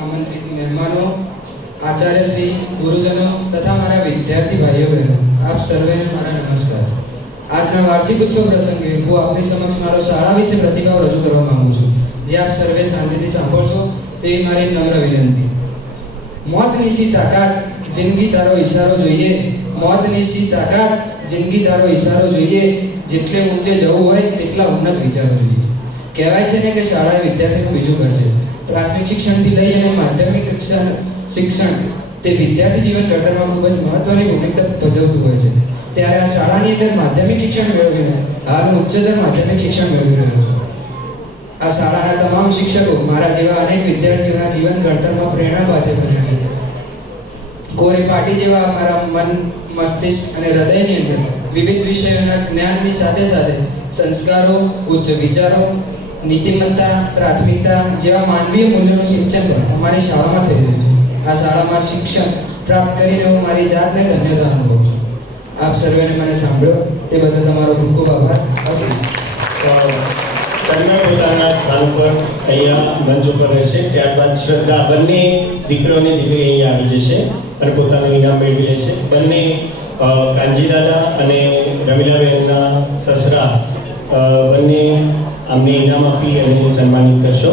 આમંત્રિત મહેમાનો, આચાર્ય શ્રી, ગુરુજનો તથા મારા વિદ્યાર્થી ભાઈઓ બહેનો, આપ સર્વેને મારા નમસ્કાર. આજના વાર્ષિક ઉત્સવ પ્રસંગે હું આપની સમક્ષ મારો શાળા વિશે પ્રતિભાવ રજૂ કરવા માંગુ છું, જે આપ સર્વે શાંતિથી સાંભળશો તેવી મારી નમ્ર વિનંતી. મોતની સી તાકાત, જિંદગી તારો ઈશારો જોઈએ. મોતની સી તાકાત, જિંદગી તારો ઈશારો જોઈએ. જેટલે ઊંચે જવું હોય તેટલા ઉન્નત વિચારો જોઈએ. કહેવાય છે ને કે શાળા એ વિદ્યાર્થીનું બીજું ઘર છે. પ્રાથમિક શિક્ષણથી લઈ અને માધ્યમિક શિક્ષણ તે વિદ્યાર્થી જીવન ઘડતરમાં ખૂબ જ મહત્વની ભૂમિકા ભજવતું હોય છે. ત્યારે આ શાળાની અંદર માધ્યમિક શિક્ષણ મેળવીને હાલ હું ઉચ્ચતર માધ્યમિક શિક્ષણ મેળવી રહ્યો છું. આ શાળાના તમામ શિક્ષકો મારા જેવા અનેક વિદ્યાર્થીઓના જીવન ઘડતરમાં પ્રેરણા પાત્ર બન્યા છે. કોરી પાટી જેવા મારા મન, મસ્તિષ્ક અને હૃદયની અંદર વિવિધ વિષયોના જ્ઞાનની સાથે સાથે સંસ્કારો, ઉચ્ચ વિચારો, નીતિમત્તા, પ્રાથમિકતા જેવા માનવીય મૂલ્યોનું સિંચન પણ અમારી શાળામાં થઈ રહ્યું છે. આ શાળામાં શિક્ષણ પ્રાપ્ત કરીને હું મારી જાતને ધન્યતા અનુભવું છું. આપ સર્વેને મને સાંભળ્યો તે બદલ તમારો ખૂબ ખૂબ આભાર. તમને પોતાના સ્થાન પર અહીંયા મંચ ઉપર રહેશે. ત્યારબાદ શ્રદ્ધા, બંને દીકરો અને દીકરી અહીંયા આવી જશે અને પોતાનું ઇનામ મેળવી લેશે. બંને કાંજી દાદા અને રમીલાબેનના સસરા બંને અમને ઇનામ આપી અને સન્માનિત કરશો.